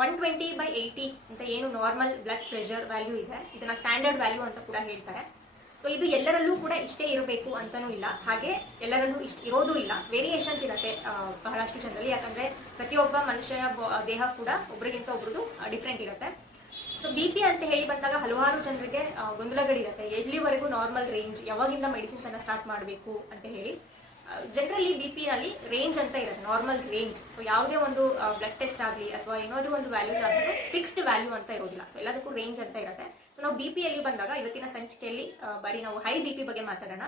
120/80 ಅಂತ ಏನು normal blood pressure value ಇದೆ, ಇದನ್ನ ಸ್ಟ್ಯಾಂಡರ್ಡ್ ವ್ಯಾಲ್ಯೂ ಅಂತ ಕೂಡ ಹೇಳ್ತಾರೆ. ಸೊ ಇದು ಎಲ್ಲರಲ್ಲೂ ಕೂಡ ಇಷ್ಟೇ ಇರಬೇಕು ಅಂತನೂ ಇಲ್ಲ, ಹಾಗೆ ಎಲ್ಲರಲ್ಲೂ ಇಷ್ಟ ಇರೋದೂ ಇಲ್ಲ, ವೇರಿಯೇಷನ್ಸ್ ಇರುತ್ತೆ ಬಹಳಷ್ಟು ಜನರಲ್ಲಿ. ಯಾಕಂದ್ರೆ ಪ್ರತಿಯೊಬ್ಬ ಮನುಷ್ಯನ ದೇಹ ಕೂಡ ಒಬ್ರಿಗಿಂತ ಒಬ್ರದ್ದು ಡಿಫ್ರೆಂಟ್ ಇರುತ್ತೆ. ಸೊ BP ಅಂತ ಹೇಳಿ ಬಂದಾಗ ಹಲವಾರು ಜನರಿಗೆ ಗೊಂದಲಗಳಿರುತ್ತೆ, ಎಲ್ಲಿವರೆಗೂ ನಾರ್ಮಲ್ ರೇಂಜ್, ಯಾವಾಗಿಂದ ಮೆಡಿಸಿನ್ಸ್ ಅನ್ನ ಸ್ಟಾರ್ಟ್ ಮಾಡಬೇಕು ಅಂತ ಹೇಳಿ. ಜನರಲಿ BP ನಲ್ಲಿ ರೇಂಜ್ ಅಂತ ಇರುತ್ತೆ, ನಾರ್ಮಲ್ ರೇಂಜ್. ಸೊ ಯಾವುದೇ ಒಂದು ಬ್ಲಡ್ ಟೆಸ್ಟ್ ಆಗಲಿ ಅಥವಾ ಏನಾದರೂ ಒಂದು ವ್ಯಾಲ್ಯೂ ಆದರೂ ಫಿಕ್ಸ್ಡ್ ವ್ಯಾಲ್ಯೂ ಅಂತ ಇರೋದಿಲ್ಲ, ಸೊ ಎಲ್ಲದಕ್ಕೂ ರೇಂಜ್ ಅಂತ ಇರುತ್ತೆ. ಸೊ ನಾವು BP ಯಲ್ಲಿ ಬಂದಾಗ ಇವತ್ತಿನ ಸಂಚಿಕೆಯಲ್ಲಿ ಬರೀ ನಾವು ಹೈ BP ಬಗ್ಗೆ ಮಾತಾಡೋಣ.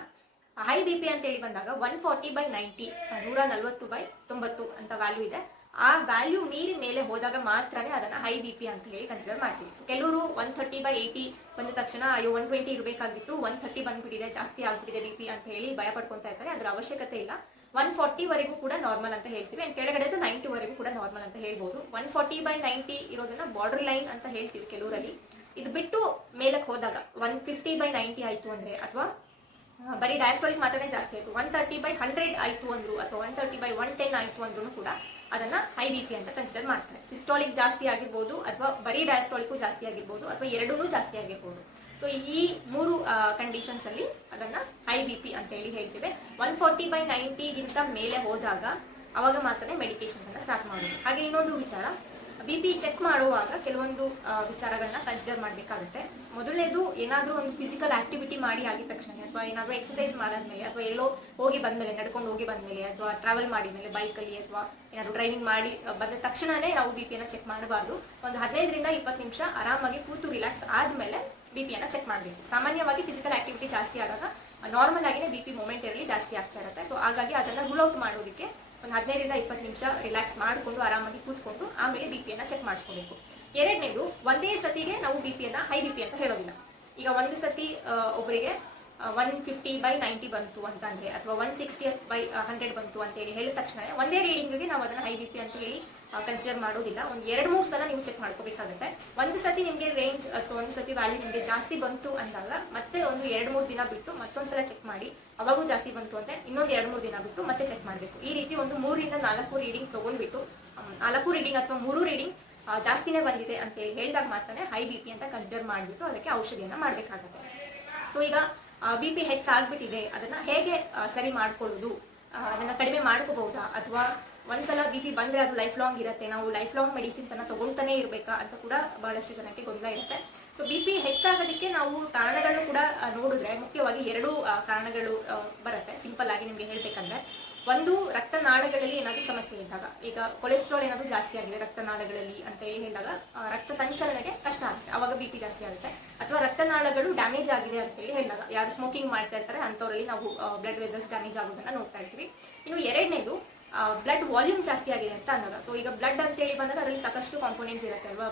ಹೈ BP ಅಂತ ಹೇಳಿ ಬಂದಾಗ 140/90, 140/90 ಅಂತ ವ್ಯಾಲ್ಯೂ ಇದೆ. ಆ ವ್ಯಾಲ್ಯೂ ಮೀರಿ ಮೇಲೆ ಹೋದಾಗ ಮಾತ್ರನೇ ಅದನ್ನ ಹೈ BP ಅಂತ ಹೇಳಿ ಕನ್ಸಿಡರ್ ಮಾಡ್ತೀವಿ. ಕೆಲವರು 130/80 ಬಂದ ತಕ್ಷಣ ಅಯ್ಯೋ 120 ಇರಬೇಕಾಗಿತ್ತು, 130 ಬಂದ್ಬಿಟ್ಟಿದೆ, ಜಾಸ್ತಿ ಆಗ್ಬಿಟ್ಟಿದೆ BP ಅಂತ ಹೇಳಿ ಭಯ ಪಡ್ಕೊಂತಾ ಇರ್ತಾರೆ. ಅದರ ಅವಶ್ಯಕತೆ ಇಲ್ಲ. 140 ವರೆಗೂ ಕೂಡ ನಾರ್ಮಲ್ ಅಂತ ಹೇಳ್ತೀವಿ, ಅಂಡ್ ಕೆಳಗಡೆದು 90 ವರೆಗೂ ಕೂಡ ನಾರ್ಮಲ್ ಅಂತ ಹೇಳ್ಬೋದು. 140/90 ಇರೋದನ್ನ ಬಾರ್ಡರ್ ಲೈನ್ ಅಂತ ಹೇಳ್ತೀವಿ ಕೆಲವರಲ್ಲಿ. ಇದು ಬಿಟ್ಟು ಮೇಲಕ್ಕೆ ಹೋದಾಗ 150/90 ಆಯ್ತು ಅಂದ್ರೆ, ಅಥವಾ ಬರೀ ಡಯಾಸ್ಟೋಲಿಕ್ ಮಾತ್ರನೇ ಜಾಸ್ತಿ ಆಯ್ತು, 130/100 ಆಯ್ತು ಅಂದ್ರು, ಅಥವಾ 130/110 ಆಯ್ತು ಅಂದ್ರೂ ಕೂಡ ಅದನ್ನ ಹೈ BP ಅಂತ ಕನ್ಸಿಡರ್ ಮಾಡ್ತಾರೆ. ಸಿಸ್ಟೋಲಿಕ್ ಜಾಸ್ತಿ ಆಗಿರ್ಬೋದು, ಅಥವಾ ಬರೀ ಡಯಾಸ್ಟೋಲಿಕ್ ಜಾಸ್ತಿ ಆಗಿರ್ಬೋದು, ಅಥವಾ ಎರಡೂ ಜಾಸ್ತಿ ಆಗಿರ್ಬೋದು. ಸೊ ಈ ಮೂರು ಕಂಡೀಷನ್ಸ್ ಅಲ್ಲಿ ಅದನ್ನ ಹೈ BP ಅಂತ ಹೇಳಿ ಹೇಳ್ತೀವಿ. 140/90 ಗಿಂತ ಮೇಲೆ ಹೋದಾಗ ಅವಾಗ ಮಾತ್ರನೇ ಮೆಡಿಕೇಶನ್ಸ್ ಅನ್ನ ಸ್ಟಾರ್ಟ್ ಮಾಡೋದು. ಹಾಗೆ ಇನ್ನೊಂದು ವಿಚಾರ, BP ಚೆಕ್ ಮಾಡುವಾಗ ಕೆಲವೊಂದು ವಿಚಾರಗಳನ್ನ ಕನ್ಸಿಡರ್ ಮಾಡಬೇಕಾಗುತ್ತೆ. ಮೊದಲನೇದು, ಏನಾದ್ರೂ ಒಂದು ಫಿಸಿಕಲ್ ಆಕ್ಟಿವಿಟಿ ಮಾಡಿ ಆಗಿದ ತಕ್ಷಣ, ಅಥವಾ ಏನಾದ್ರೂ ಎಕ್ಸರ್ಸೈಸ್ ಮಾಡಾದ್ಮೇಲೆ, ಅಥವಾ ಎಲ್ಲೋ ಹೋಗಿ ಬಂದ್ಮೇಲೆ, ನಡ್ಕೊಂಡು ಹೋಗಿ ಬಂದ್ಮೇಲೆ, ಅಥವಾ ಟ್ರಾವೆಲ್ ಮಾಡಿದ್ಮೇಲೆ ಬೈಕಲ್ಲಿ, ಅಥವಾ ಏನಾದ್ರು ಡ್ರೈವಿಂಗ್ ಮಾಡಿ ಬಂದ ತಕ್ಷಣನೇ ನಾವು BP ನ ಚೆಕ್ ಮಾಡಬಾರ್ದು. ಒಂದು 15ರಿಂದ 20 ನಿಮಿಷ ಆರಾಮಾಗಿ ಕೂತು ರಿಲ್ಯಾಕ್ಸ್ ಆದ್ಮೇಲೆ BP ನ ಚೆಕ್ ಮಾಡಬೇಕು. ಸಾಮಾನ್ಯವಾಗಿ ಫಿಸಿಕಲ್ ಆಕ್ಟಿವಿಟಿ ಜಾಸ್ತಿ ಆದಾಗ ನಾರ್ಮಲ್ ಆಗಿನೇ BP ಮೊಮೆಂಟರಿ ಜಾಸ್ತಿ ಆಗ್ತಾ ಇರುತ್ತೆ. ಸೊ ಹಾಗಾಗಿ ಅದನ್ನ ರೂಲ್ ಔಟ್ ಮಾಡೋದಕ್ಕೆ ಒಂದು 15ರಿಂದ 20 ನಿಮಿಷ ರಿಲ್ಯಾಕ್ಸ್ ಮಾಡಿಕೊಂಡು ಆರಾಮಾಗಿ ಕೂತ್ಕೊಂಡು ಆಮೇಲೆ BP ನ ಚೆಕ್ ಮಾಡಿಸ್ಕೋಬೇಕು. ಎರಡನೇದು, ಒಂದೇ ಸತಿಗೆ ನಾವು BP ನ ಹೈ BP ಅಂತ ಹೇಳೋದಿಲ್ಲ. ಈಗ ಒಂದು ಸತಿ ಒಬ್ಬರಿಗೆ 150/90 ಬಂತು ಅಂತಂದ್ರೆ, ಅಥವಾ 160/100 ಬಂತು ಅಂತ ಹೇಳಿ ಹೇಳಿದ ತಕ್ಷಣ ಒಂದೇ ರೀಡಿಂಗ್ಗೆ ನಾವು ಅದನ್ನ ಹೈ BP ಅಂತ ಹೇಳಿ ಕನ್ಸಿಡರ್ ಮಾಡೋದಿಲ್ಲ. ಒಂದು 2-3 ಸಲ ನೀವು ಚೆಕ್ ಮಾಡ್ಕೋಬೇಕಾಗುತ್ತೆ. ಒಂದು ಸತಿ ನಿಮಗೆ ರೇಂಜ್ ಅಥವಾ ಒಂದು ಸತಿ ವ್ಯಾಲ್ಯೂ ನಿಮಗೆ ಜಾಸ್ತಿ ಬಂತು ಅಂದಾಗ ಮತ್ತೆ ಒಂದು 2-3 ದಿನ ಬಿಟ್ಟು ಮತ್ತೊಂದ್ಸಲ ಚೆಕ್ ಮಾಡಿ, ಅವಾಗೂ ಜಾಸ್ತಿ ಬಂತು ಅಂತ ಇನ್ನೊಂದು 2-3 ದಿನ ಬಿಟ್ಟು ಮತ್ತೆ ಚೆಕ್ ಮಾಡಬೇಕು. ಈ ರೀತಿ ಒಂದು 3ರಿಂದ 4 ರೀಡಿಂಗ್ ತಗೊಂಡ್ಬಿಟ್ಟು, 4 ರೀಡಿಂಗ್ ಅಥವಾ 3 ರೀಡಿಂಗ್ ಜಾಸ್ತಿನೇ ಬಂದಿದೆ ಅಂತ ಹೇಳಿ ಹೇಳಿದಾಗ ಮಾತ್ರನೇ ಹೈ BP ಅಂತ ಕನ್ಸಿಡರ್ ಮಾಡಿಬಿಟ್ಟು ಅದಕ್ಕೆ ಔಷಧಿಯನ್ನ ಮಾಡಬೇಕಾಗುತ್ತೆ. ಸೊ ಈಗ BP ಹೆಚ್ಚಾಗ್ಬಿಟ್ಟಿದೆ, ಅದನ್ನ ಹೇಗೆ ಸರಿ ಮಾಡ್ಕೊಳ್ಳೋದು, ಅದನ್ನ ಕಡಿಮೆ ಮಾಡ್ಕೋಬಹುದಾ, ಅಥವಾ ಒಂದ್ಸಲ BP ಬಂದ್ರೆ ಅದು ಲೈಫ್ ಲಾಂಗ್ ಇರುತ್ತೆ, ನಾವು ಲೈಫ್ ಲಾಂಗ್ ಮೆಡಿಸಿನ್ಸ್ ಅನ್ನ ತಗೊಂತಾನೆ ಇರ್ಬೇಕಾ ಅಂತ ಕೂಡ ಬಹಳಷ್ಟು ಜನಕ್ಕೆ ಗೊಂದಲ ಇರುತ್ತೆ. ಸೊ BP ಹೆಚ್ಚಾಗೋದಕ್ಕೆ ನಾವು ಕಾರಣಗಳನ್ನು ಕೂಡ ನೋಡಿದ್ರೆ ಮುಖ್ಯವಾಗಿ 2 ಕಾರಣಗಳು ಬರುತ್ತೆ. ಸಿಂಪಲ್ ಆಗಿ ನಿಮ್ಗೆ ಹೇಳ್ಬೇಕಂದ್ರೆ, ಒಂದು, ರಕ್ತನಾಳಗಳಲ್ಲಿ ಏನಾದರೂ ಸಮಸ್ಯೆ ಇದ್ದಾಗ, ಈಗ ಕೊಲೆಸ್ಟ್ರಾಲ್ ಏನಾದರೂ ಜಾಸ್ತಿ ಆಗಿದೆ ರಕ್ತನಾಳಗಳಲ್ಲಿ ಅಂತ ಹೇಳಿದಾಗ ರಕ್ತ ಸಂಚಲನಕ್ಕೆ ಕಷ್ಟ ಆಗುತ್ತೆ, ಅವಾಗ BP ಜಾಸ್ತಿ ಆಗುತ್ತೆ. ಅಥವಾ ರಕ್ತನಾಳಗಳು ಡ್ಯಾಮೇಜ್ ಆಗಿದೆ ಅಂತ ಹೇಳಿ ಹೇಳಿದಾಗ, ಯಾರು ಸ್ಮೋಕಿಂಗ್ ಮಾಡ್ತಾ ಇರ್ತಾರೆ ಅಂಥವರಲ್ಲಿ ನಾವು ಬ್ಲಡ್ ವೆಸಲ್ಸ್ ಡ್ಯಾಮೇಜ್ ಆಗೋದನ್ನ ನೋಡ್ತಾ ಇರ್ತೀವಿ. ಇನ್ನು ಎರಡನೇದು, ಬ್ಲಡ್ ವಾಲ್ಯೂಮ್ ಜಾಸ್ತಿ ಆಗಿದೆ ಅಂತ ಅಂದಾಗ. ಸೊ ಈಗ ಬ್ಲಡ್ ಅಂತ ಹೇಳಿ ಬಂದಾಗ ಅದರಲ್ಲಿ ಸಾಕಷ್ಟು ಕಾಂಪೋನೆಂಟ್ಸ್ ಇರುತ್ತೆ ಅಲ್ವಾ.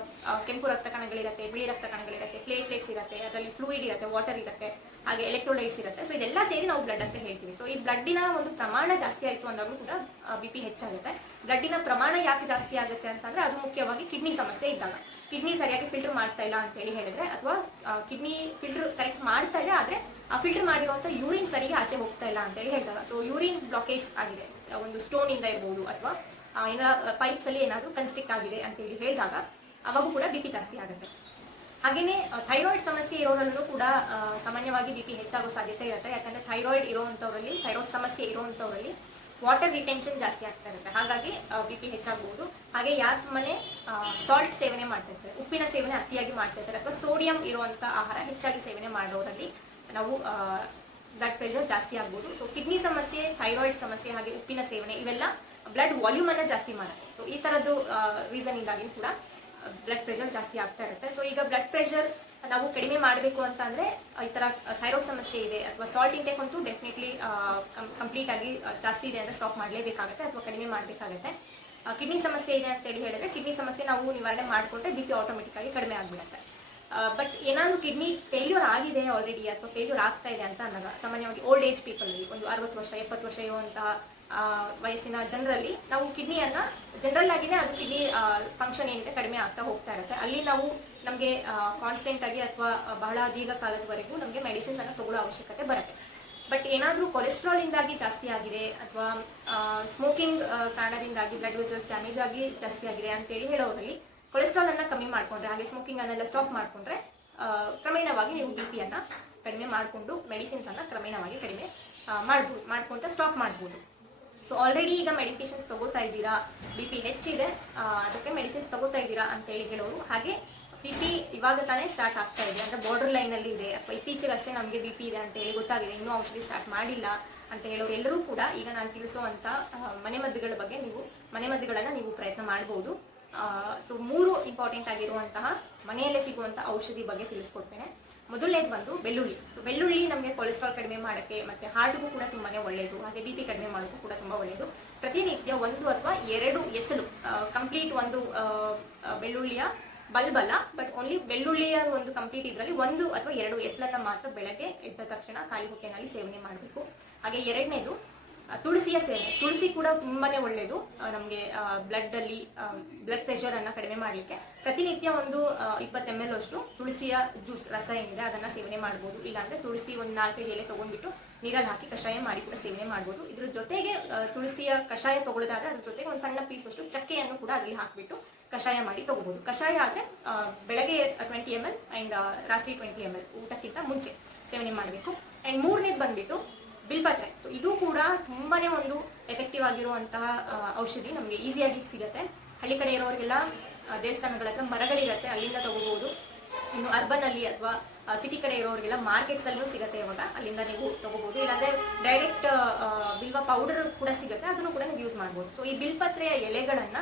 ಕೆಂಪು ರಕ್ತ ಕಣಗಳಿರುತ್ತೆ, ಬಿಳಿ ರಕ್ತ ಕಣಗಳಿರುತ್ತೆ, ಪ್ಲೇಟ್ಲೆಟ್ಸ್ ಇರುತ್ತೆ, ಅದರಲ್ಲಿ ಫ್ಲೂಯಿಡ್ ಇರುತ್ತೆ, ವಾಟರ್ ಇರುತ್ತೆ, ಹಾಗೆ ಎಲೆಕ್ಟ್ರೋಲೈಟ್ಸ್ ಇರುತ್ತೆ. ಸೊ ಇದೆಲ್ಲ ಸೇರಿ ನಾವು ಬ್ಲಡ್ ಅಂತ ಹೇಳ್ತೀವಿ. ಸೊ ಈ ಬ್ಲಡ್ಡಿನ ಒಂದು ಪ್ರಮಾಣ ಜಾಸ್ತಿ ಆಯಿತು ಅಂದಾಗೂ ಕೂಡ BP ಹೆಚ್ಚಾಗುತ್ತೆ. ಬ್ಲಡ್ಡಿನ ಪ್ರಮಾಣ ಯಾಕೆ ಜಾಸ್ತಿ ಆಗುತ್ತೆ ಅಂತಂದ್ರೆ, ಅದು ಮುಖ್ಯವಾಗಿ ಕಿಡ್ನಿ ಸಮಸ್ಯೆ ಇದ್ದಾಗ, ಕಿಡ್ನಿ ಸರಿಯಾಗಿ ಫಿಲ್ಟರ್ ಮಾಡ್ತಾ ಇಲ್ಲ ಅಂತ ಹೇಳಿ ಹೇಳಿದ್ರೆ, ಅಥವಾ ಕಿಡ್ನಿ ಫಿಲ್ಟರ್ ಕರೆಕ್ಟ್ ಮಾಡ್ತಾ ಇಲ್ಲ ಆದ್ರೆ ಆ ಫಿಲ್ಟರ್ ಮಾಡಿರುವಂತ ಯೂರಿನ್ ಸರಿಗೆ ಆಚೆ ಹೋಗ್ತಾ ಇಲ್ಲ ಅಂತ ಹೇಳಿ ಹೇಳಿದಾಗ, ಸೊ ಯೂರಿನ್ ಬ್ಲಾಕೇಜ್ ಆಗಿದೆ, ಒಂದು ಸ್ಟೋನ್ ಇಂದ ಇರ್ಬೋದು, ಅಥವಾ ಪೈಪ್ಸ್ ಅಲ್ಲಿ ಏನಾದ್ರು ಕನ್ಸ್ಟ್ರಿಕ್ಟ್ ಆಗಿದೆ ಅಂತ ಹೇಳಿ ಹೇಳಿದಾಗ ಅವಾಗೂ ಕೂಡ BP ಜಾಸ್ತಿ ಆಗುತ್ತೆ. ಹಾಗೇನೆ ಥೈರಾಯ್ಡ್ ಸಮಸ್ಯೆ ಇರೋರಲ್ಲೂ ಕೂಡ ಸಾಮಾನ್ಯವಾಗಿ BP ಹೆಚ್ಚಾಗೋ ಸಾಧ್ಯತೆ ಇರುತ್ತೆ. ಯಾಕಂದ್ರೆ ಥೈರಾಯ್ಡ್ ಇರುವಂತವರಲ್ಲಿ, ಥೈರಾಯ್ಡ್ ಸಮಸ್ಯೆ ಇರುವಂತವರಲ್ಲಿ ವಾಟರ್ ರಿಟೆನ್ಷನ್ ಜಾಸ್ತಿ ಆಗ್ತಾ ಇರುತ್ತೆ, ಹಾಗಾಗಿ BP ಹೆಚ್ಚಾಗಬಹುದು. ಹಾಗೆ ಯಾರು ತುಂಬಾನೇ ಸಾಲ್ಟ್ ಸೇವನೆ ಮಾಡ್ತಾ ಇರ್ತಾರೆ, ಉಪ್ಪಿನ ಸೇವನೆ ಅತಿಯಾಗಿ ಮಾಡ್ತಾ ಇರ್ತಾರೆ, ಅಥವಾ ಸೋಡಿಯಂ ಇರುವಂತ ಆಹಾರ ಹೆಚ್ಚಾಗಿ ಸೇವನೆ ಮಾಡೋರಲ್ಲಿ ನಾವು ಬ್ಲಡ್ ಪ್ರೆಷರ್ ಜಾಸ್ತಿ ಆಗ್ಬೋದು. ಸೊ ಕಿಡ್ನಿ ಸಮಸ್ಯೆ, ಥೈರಾಯ್ಡ್ ಸಮಸ್ಯೆ, ಹಾಗೆ ಉಪ್ಪಿನ ಸೇವನೆ ಇವೆಲ್ಲ ಬ್ಲಡ್ ವಾಲ್ಯೂಮ್ ಅನ್ನ ಜಾಸ್ತಿ ಮಾಡುತ್ತೆ. ಸೊ ಈ ತರದ್ದು ರೀಸನ್ ಇಂದಾಗಿ ಕೂಡ ಬ್ಲಡ್ ಪ್ರೆಷರ್ ಜಾಸ್ತಿ ಆಗ್ತಾ ಇರುತ್ತೆ. ಸೊ ಈಗ ಬ್ಲಡ್ ಪ್ರೆಷರ್ ನಾವು ಕಡಿಮೆ ಮಾಡಬೇಕು ಅಂತ ಅಂದ್ರೆ, ಈ ತರ ಥೈರಾಯ್ಡ್ ಸಮಸ್ಯೆ ಇದೆ ಅಥವಾ ಸಾಲ್ಟ್ ಇಂಟೇಕ್ ಅಂತೂ ಡೆಫಿನೆಟ್ಲಿ ಕಂಪ್ಲೀಟ್ ಆಗಿ ಜಾಸ್ತಿ ಇದೆ ಅಂದ್ರೆ ಸ್ಟಾಪ್ ಮಾಡಲೇಬೇಕಾಗುತ್ತೆ ಅಥವಾ ಕಡಿಮೆ ಮಾಡಬೇಕಾಗುತ್ತೆ. ಕಿಡ್ನಿ ಸಮಸ್ಯೆ ಇದೆ ಅಂತ ಹೇಳಿ ಹೇಳಿದ್ರೆ, ಕಿಡ್ನಿ ಸಮಸ್ಯೆ ನಾವು ನಿವಾರಣೆ ಮಾಡಿಕೊಂಡ್ರೆ BP ಆಟೋಮೆಟಿಕ್ ಆಗಿ ಕಡಿಮೆ ಆಗ್ಬಿಡುತ್ತೆ. ಬಟ್ ಏನಾದ್ರು ಕಿಡ್ನಿ ಫೇಲ್ಯೂರ್ ಆಗಿದೆ ಆಲ್ರೆಡಿ, ಅಥವಾ ಫೇಲ್ಯೂರ್ ಆಗ್ತಾ ಇದೆ ಅಂತ ಅಂದಾಗ, ಸಾಮಾನ್ಯವಾಗಿ ಓಲ್ಡ್ ಏಜ್ ಪೀಪಲ್, ಒಂದು 60 ವರ್ಷ 70 ವರ್ಷ ಇರುವಂತಹ ವಯಸ್ಸಿನ ಜನರಲ್ಲಿ ನಾವು ಕಿಡ್ನಿಯನ್ನ ಜನರಲ್ ಆಗಿನೇ ಅದು ಕಿಡ್ನಿ ಫಂಕ್ಷನ್ ಏನಿದೆ ಕಡಿಮೆ ಆಗ್ತಾ ಹೋಗ್ತಾ ಇರುತ್ತೆ. ಅಲ್ಲಿ ನಾವು ನಮಗೆ ಕಾನ್ಸ್ಟೆಂಟ್ ಆಗಿ ಅಥವಾ ಬಹಳ ದೀರ್ಘಕಾಲದವರೆಗೂ ನಮಗೆ ಮೆಡಿಸಿನ್ಸ್ ಅನ್ನು ತಗೊಳ್ಳೋ ಅವಶ್ಯಕತೆ ಬರುತ್ತೆ. ಬಟ್ ಏನಾದರೂ ಕೊಲೆಸ್ಟ್ರಾಲ್ ಇಂದಾಗಿ ಜಾಸ್ತಿ ಆಗಿದೆ ಅಥವಾ ಸ್ಮೋಕಿಂಗ್ ಕಾರಣದಿಂದಾಗಿ ಬ್ಲಡ್ ವೆಸಲ್ಸ್ ಡ್ಯಾಮೇಜ್ ಆಗಿ ಜಾಸ್ತಿ ಆಗಿದೆ ಅಂತೇಳಿ ಹೇಳೋದ್ರಲ್ಲಿ ಕೊಲೆಸ್ಟ್ರಾಲ್ ಅನ್ನ ಕಮ್ಮಿ ಮಾಡ್ಕೊಂಡ್ರೆ, ಹಾಗೆ ಸ್ಮೋಕಿಂಗ್ ಅನ್ನೆಲ್ಲ ಸ್ಟಾಪ್ ಮಾಡ್ಕೊಂಡ್ರೆ ಕ್ರಮೇಣವಾಗಿ ನೀವು ಬಿ ಪಿಯನ್ನು ಕಡಿಮೆ ಮಾಡಿಕೊಂಡು ಮೆಡಿಸಿನ್ಸ್ ಅನ್ನ ಕ್ರಮೇಣವಾಗಿ ಕಡಿಮೆ ಮಾಡ್ಕೊಂತ ಸ್ಟಾಪ್ ಮಾಡ್ಬೋದು. ಸೊ ಆಲ್ರೆಡಿ ಈಗ ಮೆಡಿಕೇಶನ್ಸ್ ತಗೋತಾ ಇದ್ದೀರಾ, ಬಿ ಪಿ ಹೆಚ್ಚಿದೆ ಅದಕ್ಕೆ ಮೆಡಿಸಿನ್ಸ್ ತಗೋತಾ ಇದ್ದೀರಾ ಅಂತ ಹೇಳೋರು, ಹಾಗೆ ಬಿ ಪಿ ಇವಾಗ ತಾನೇ ಸ್ಟಾರ್ಟ್ ಆಗ್ತಾ ಇದೆ ಅಂದರೆ ಬಾರ್ಡರ್ ಲೈನಲ್ಲಿ ಇದೆ, ಅಥವಾ ಇತ್ತೀಚೆಗೆ ಅಷ್ಟೇ ನಮಗೆ ಬಿ ಪಿ ಇದೆ ಅಂತ ಹೇಳಿ ಗೊತ್ತಾಗಿದೆ, ಇನ್ನೂ ಔಷಧಿ ಸ್ಟಾರ್ಟ್ ಮಾಡಿಲ್ಲ ಅಂತ ಹೇಳೋರು ಎಲ್ಲರೂ ಕೂಡ ಈಗ ನಾನು ತಿಳಿಸುವಂಥ ಮನೆಮದ್ದುಗಳ ಬಗ್ಗೆ ಮನೆಮದ್ದುಗಳನ್ನು ನೀವು ಪ್ರಯತ್ನ ಮಾಡ್ಬೋದು. ಸೊ 3 ಇಂಪಾರ್ಟೆಂಟ್ ಆಗಿರುವಂತಹ ಮನೆಯಲ್ಲೇ ಸಿಗುವಂಥ ಔಷಧಿ ಬಗ್ಗೆ ತಿಳಿಸ್ಕೊಡ್ತೇನೆ. ಮೊದಲನೇದು ಬಂದು ಬೆಳ್ಳುಳ್ಳಿ. ಬೆಳ್ಳುಳ್ಳಿ ನಮಗೆ ಕೊಲೆಸ್ಟ್ರಾಲ್ ಕಡಿಮೆ ಮಾಡೋಕ್ಕೆ ಮತ್ತು ಹಾರ್ಟ್ಗೂ ಕೂಡ ತುಂಬಾ ಒಳ್ಳೆಯದು, ಹಾಗೆ ಬಿ ಪಿ ಕಡಿಮೆ ಮಾಡೋಕ್ಕೂ ಕೂಡ ತುಂಬ ಒಳ್ಳೆಯದು. ಪ್ರತಿನಿತ್ಯ 1 ಅಥವಾ 2 ಎಸಳು, ಕಂಪ್ಲೀಟ್ ಒಂದು ಬೆಳ್ಳುಳ್ಳಿಯ ಬಲ್ಬ್ ಅಲ್ಲ, ಬಟ್ ಓನ್ಲಿ ಬೆಳ್ಳುಳ್ಳಿಯ ಒಂದು ಕಂಪ್ಲೀಟ್ ಇದರಲ್ಲಿ 1 ಅಥವಾ 2 ಎಸಳನ್ನ ಮಾತ್ರ ಬೆಳಗ್ಗೆ ಎದ್ದ ತಕ್ಷಣ ಖಾಲಿ ಹೊಟ್ಟೆನಲ್ಲಿ ಸೇವನೆ ಮಾಡಬೇಕು. ಹಾಗೆ ಎರಡನೇದು ತುಳಸಿಯ ಸೇವನೆ. ತುಳಸಿ ಕೂಡ ತುಂಬಾನೇ ಒಳ್ಳೆಯದು ನಮಗೆ ಬ್ಲಡ್ ಪ್ರೆಷರ್ ಅನ್ನ ಕಡಿಮೆ ಮಾಡಲಿಕ್ಕೆ. ಪ್ರತಿನಿತ್ಯ ಒಂದು 20 ml ಅಷ್ಟು ತುಳಸಿಯ ಜ್ಯೂಸ್ ರಸ ಏನಿದೆ ಅದನ್ನ ಸೇವನೆ ಮಾಡ್ಬೋದು. ಇಲ್ಲಾಂದ್ರೆ ತುಳಸಿ ಒಂದು 4-5 ಎಲೆ ತಗೊಂಡ್ಬಿಟ್ಟು ನೀರಲ್ಲಿ ಹಾಕಿ ಕಷಾಯ ಮಾಡಿ ಕೂಡ ಸೇವನೆ ಮಾಡ್ಬೋದು. ಇದ್ರ ಜೊತೆಗೆ ತುಳಸಿಯ ಕಷಾಯ ತಗೊಳ್ಳೋದಾದ್ರೆ ಅದ್ರ ಜೊತೆಗೆ ಒಂದು ಸಣ್ಣ ಪೀಸ್ ಅಷ್ಟು ಚಕ್ಕೆಯನ್ನು ಕೂಡ ಅದರಲ್ಲಿ ಹಾಕ್ಬಿಟ್ಟು ಕಷಾಯ ಮಾಡಿ ತಗೋಬಹುದು. ಕಷಾಯ ಆದ್ರೆ ಬೆಳಗ್ಗೆ 20 ml ಅಂಡ್ ರಾತ್ರಿ 20 ml ಊಟಕ್ಕಿಂತ ಮುಂಚೆ ಸೇವನೆ ಮಾಡಬೇಕು. ಅಂಡ್ ಮೂರನೇದು ಬಂದ್ಬಿಟ್ಟು ಬಿಲ್ಪತ್ರೆ. ಸೊ ಇದು ಕೂಡ ತುಂಬಾನೇ ಒಂದು ಎಫೆಕ್ಟಿವ್ ಆಗಿರುವಂತಹ ಔಷಧಿ, ನಮಗೆ ಈಸಿಯಾಗಿ ಸಿಗುತ್ತೆ. ಹಳ್ಳಿ ಕಡೆ ಇರೋರಿಗೆಲ್ಲ ದೇವಸ್ಥಾನಗಳ ಹತ್ರ ಮರಗಳಿರುತ್ತೆ, ಅಲ್ಲಿಂದ ತಗೋಬಹುದು. ಇನ್ನು ಅರ್ಬನ್ ಅಲ್ಲಿ ಅಥವಾ ಸಿಟಿ ಕಡೆ ಇರೋರಿಗೆಲ್ಲ ಮಾರ್ಕೆಟ್ಸ್ ಅಲ್ಲೂ ಸಿಗುತ್ತೆ, ಇವಾಗ ಅಲ್ಲಿಂದ ನೀವು ತಗೋಬಹುದು. ಇಲ್ಲಾಂದ್ರೆ ಡೈರೆಕ್ಟ್ ಬಿಲ್ವ ಪೌಡರ್ ಕೂಡ ಸಿಗುತ್ತೆ, ಅದನ್ನು ಕೂಡ ನೀವು ಯೂಸ್ ಮಾಡ್ಬೋದು. ಸೊ ಈ ಬಿಲ್ಪತ್ರೆಯ ಎಲೆಗಳನ್ನ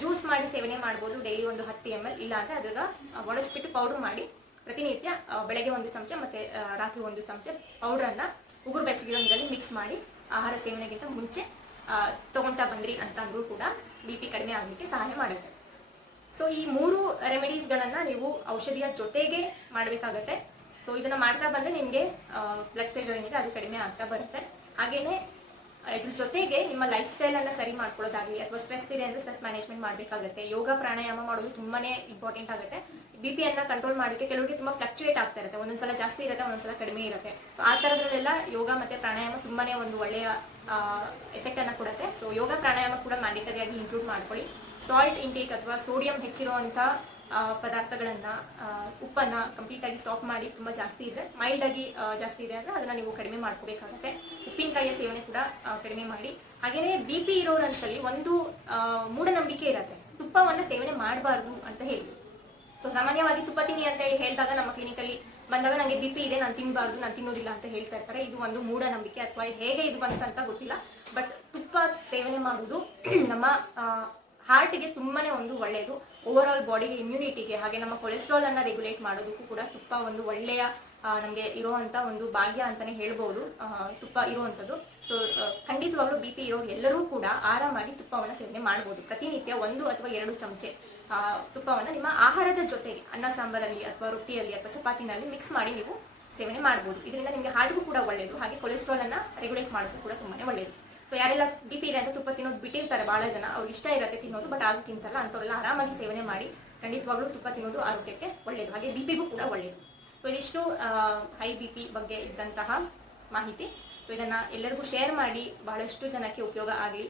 ಜ್ಯೂಸ್ ಮಾಡಿ ಸೇವನೆ ಮಾಡ್ಬೋದು. ಡೈಲಿ ಒಂದು 10 ml, ಇಲ್ಲಾಂದ್ರೆ ಅದನ್ನ ಒಣಗಿಸ್ಬಿಟ್ಟು ಪೌಡರ್ ಮಾಡಿ ಪ್ರತಿನಿತ್ಯ ಬೆಳಗ್ಗೆ 1 ಚಮಚ ಮತ್ತೆ ರಾತ್ರಿ 1 ಚಮಚ ಪೌಡರನ್ನ ಉಗುರು ಬೆಚ್ಚಗಿರೋ ನೀರಲ್ಲಿ ಮಿಕ್ಸ್ ಮಾಡಿ ಆಹಾರ ಸೇವನೆಗಿಂತ ಮುಂಚೆ ತಗೊಂತಾ ಬಂದ್ರಿ ಅಂತ ಅಂದ್ರೂ ಕೂಡ ಬಿ ಪಿ ಕಡಿಮೆ ಆಗಲಿಕ್ಕೆ ಸಹಾಯ ಮಾಡುತ್ತೆ. ಸೊ ಈ 3 ರೆಮಿಡೀಸ್ಗಳನ್ನ ನೀವು ಔಷಧಿಯ ಜೊತೆಗೆ ಮಾಡಬೇಕಾಗತ್ತೆ. ಸೊ ಇದನ್ನ ಮಾಡ್ತಾ ಬಂದ್ರೆ ನಿಮಗೆ ಬ್ಲಡ್ ಪ್ರೆಷರ್ ಏನಿದೆ ಅದು ಕಡಿಮೆ ಆಗ್ತಾ ಬರುತ್ತೆ. ಹಾಗೇನೆ ಇದ್ರ ಜೊತೆಗೆ ನಿಮ್ಮ ಲೈಫ್ ಸ್ಟೈಲ್ ಅನ್ನ ಸರಿ ಮಾಡ್ಕೊಳ್ಳೋದಾಗಲಿ, ಅಥವಾ ಸ್ಟ್ರೆಸ್ ಇದೆ ಅಂದ್ರೆ ಸ್ಟ್ರೆಸ್ ಮ್ಯಾನೇಜ್ಮೆಂಟ್ ಮಾಡಬೇಕಾಗುತ್ತೆ. ಯೋಗ ಪ್ರಾಣಾಯಾಮ ಮಾಡೋದು ತುಂಬಾನೇ ಇಂಪಾರ್ಟೆಂಟ್ ಆಗುತ್ತೆ. ಬಿ ಪಿ ಅನ್ನ ಕಂಟ್ರೋಲ್ ಮಾಡೋಕ್ಕೆ ಕೆಲವರಿಗೆ ತುಂಬಾ ಫ್ಲಕ್ಚುಯೇಟ್ ಆಗ್ತಾ ಇರುತ್ತೆ, ಒಂದೊಂದ್ಸಲ ಜಾಸ್ತಿ ಇರುತ್ತೆ, ಒಂದೊಂದ್ಸಲ ಕಡಿಮೆ ಇರುತ್ತೆ. ಸೊ ಆ ತರದ್ರಲ್ಲೆಲ್ಲ ಯೋಗ ಮತ್ತೆ ಪ್ರಾಣಾಯಾಮ ತುಂಬಾನೇ ಒಂದು ಒಳ್ಳೆಯ ಎಫೆಕ್ಟ್ ಅನ್ನ ಕೊಡುತ್ತೆ. ಸೊ ಯೋಗ ಪ್ರಾಣಾಯಾಮ ಕೂಡ ಮ್ಯಾಂಡೇಟರಿ ಆಗಿ ಇನ್ಕ್ಲೂಡ್ ಮಾಡ್ಕೊಳ್ಳಿ. ಸಾಲ್ಟ್ ಇಂಟೇಕ್ ಅಥವಾ ಸೋಡಿಯಂ ಹೆಚ್ಚಿರುವಂತ ಪದಾರ್ಥಗಳನ್ನ, ಉಪ್ಪನ್ನ ಕಂಪ್ಲೀಟ್ ಆಗಿ ಸ್ಟಾಪ್ ಮಾಡಿ. ತುಂಬಾ ಜಾಸ್ತಿ ಇದೆ, ಮೈಲ್ಡ್ ಆಗಿ ಜಾಸ್ತಿ ಇದೆ ಅಂದ್ರೆ ಅದನ್ನ ನೀವು ಕಡಿಮೆ ಮಾಡ್ಕೋಬೇಕಾಗುತ್ತೆ. ಉಪ್ಪಿನಕಾಯಿಯ ಸೇವನೆ ಕೂಡ ಕಡಿಮೆ ಮಾಡಿ. ಹಾಗೇನೆ ಬಿ ಪಿ ಇರೋರಂತಲ್ಲಿ ಒಂದು ಮೂಢನಂಬಿಕೆ ಇರುತ್ತೆ, ತುಪ್ಪವನ್ನ ಸೇವನೆ ಮಾಡಬಾರ್ದು ಅಂತ ಹೇಳಿ. ಸೊ ಸಾಮಾನ್ಯವಾಗಿ ತುಪ್ಪ ತಿನ್ನಿ ಅಂತ ಹೇಳಿ ಹೇಳಿದಾಗ ನಮ್ಮ ಕ್ಲಿನಿಕಲ್ಲಿ ಬಂದಾಗ ನನಗೆ ಬಿ ಪಿ ಇದೆ, ನಾನು ತಿನ್ನಬಾರ್ದು, ನಾನು ತಿನ್ನೋದಿಲ್ಲ ಅಂತ ಹೇಳ್ತಾ ಇರ್ತಾರೆ. ಇದು ಒಂದು ಮೂಢನಂಬಿಕೆ, ಅಥವಾ ಹೇಗೆ ಇದು ಬಂತಂತ ಗೊತ್ತಿಲ್ಲ. ಬಟ್ ತುಪ್ಪ ಸೇವನೆ ಮಾಡುವುದು ನಮ್ಮ ಹಾರ್ಟ್ಗೆ ತುಂಬಾನೇ ಒಂದು ಒಳ್ಳೆಯದು. ಓವರ್ ಆಲ್ ಬಾಡಿಗೆ, ಇಮ್ಯುನಿಟಿಗೆ, ಹಾಗೆ ನಮ್ಮ ಕೊಲೆಸ್ಟ್ರಾಲ್ ಅನ್ನ ರೆಗ್ಯುಲೇಟ್ ಮಾಡೋದಕ್ಕೂ ಕೂಡ ತುಪ್ಪ ಒಂದು ಒಳ್ಳೆಯ ನಮಗೆ ಇರುವಂತ ಒಂದು ಭಾಗ್ಯ ಅಂತಾನೆ ಹೇಳ್ಬೋದು ತುಪ್ಪ ಇರುವಂಥದ್ದು. ಸೊ ಖಂಡಿತವಾಗ್ಲೂ ಬಿ ಪಿ ಇರೋ ಎಲ್ಲರೂ ಕೂಡ ಆರಾಮಾಗಿ ತುಪ್ಪವನ್ನು ಸೇವನೆ ಮಾಡ್ಬೋದು. ಪ್ರತಿನಿತ್ಯ 1 ಅಥವಾ 2 ಚಮಚೆ ತುಪ್ಪವನ್ನು ನಿಮ್ಮ ಆಹಾರದ ಜೊತೆಗೆ ಅನ್ನ ಸಾಂಬಾರಲ್ಲಿ ಅಥವಾ ರೊಟ್ಟಿಯಲ್ಲಿ ಅಥವಾ ಚಪಾತಿನಲ್ಲಿ ಮಿಕ್ಸ್ ಮಾಡಿ ನೀವು ಸೇವನೆ ಮಾಡ್ಬೋದು. ಇದರಿಂದ ನಿಮಗೆ ಹಾರ್ಟ್ಗೂ ಕೂಡ ಒಳ್ಳೆಯದು, ಹಾಗೆ ಕೊಲೆಸ್ಟ್ರಾಲ್ ಅನ್ನ ರೆಗ್ಯುಲೇಟ್ ಮಾಡೋದು ಕೂಡ ತುಂಬಾನೇ ಒಳ್ಳೆಯದು. ಸೊ ಯಾರೆಲ್ಲ ಬಿ ಪಿ ಇದೆ ಅಂತ ತುಪ್ಪ ತಿನ್ನೋದು ಬಿಟ್ಟಿರ್ತಾರೆ, ಬಹಳ ಜನ ಅವ್ರಿಗೆ ಇಷ್ಟ ಇರುತ್ತೆ ತಿನ್ನೋದು, ಬಟ್ ಆದ್ರೂ ತಿಂತಲ್ಲ, ಅಂಥವ್ರೆಲ್ಲ ಆರಾಮಾಗಿ ಸೇವನೆ ಮಾಡಿ. ಖಂಡಿತವಾಗ್ಲೂ ತುಪ್ಪ ತಿನ್ನೋದು ಆರೋಗ್ಯಕ್ಕೆ ಒಳ್ಳೆಯದು, ಹಾಗೆ ಬಿ ಪಿಗೂ ಕೂಡ ಒಳ್ಳೆಯದು. ಸೊ ಇದಿಷ್ಟು ಹೈ ಬಿ ಪಿ ಬಗ್ಗೆ ಇದ್ದಂತಹ ಮಾಹಿತಿ. ಸೊ ಇದನ್ನ ಎಲ್ಲರಿಗೂ ಶೇರ್ ಮಾಡಿ, ಬಹಳಷ್ಟು ಜನಕ್ಕೆ ಉಪಯೋಗ ಆಗಲಿ.